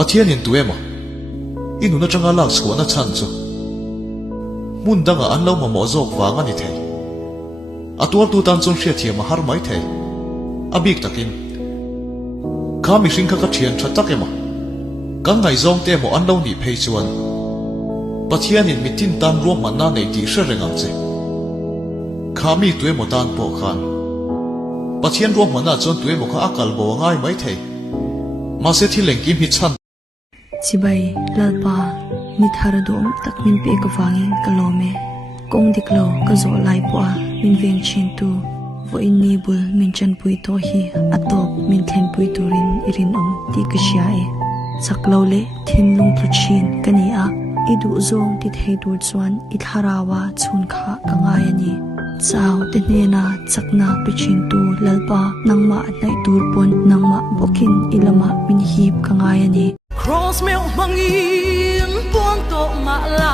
pathian in tuema inu na tanga lak skwa na chan chu mun danga anlo ma mo jok wanga ni thei atwal tu tan chon hria thiam har mai thei abik takin khami hring kha ka thian tha takema ka ngai zong te mo anlo ni phei chuan pathian in mitin tan ro man na nei ti hre rengang che khami tuemo tan po khan pathian ro man na chon tuemo kha akal bo ngai mai thei ma se thi leng kim hi chan chibai lalpa mi thara dom tak min pe ka wangin kalome kong diklo ka zo lai po min veng chin tu vo in ni bul min chan pui to hi atop min thlen pui turin irin om ti ka sia e chaklole thin lung thu chin kani a idu zong ti thei tur chuan I tharawa chun kha ka ngai ani chau te ne na chakna pichin tu lalpa nangma nai tur pon nangma bokin ilama min hip ka ngai ani cross me mangin puang to ma la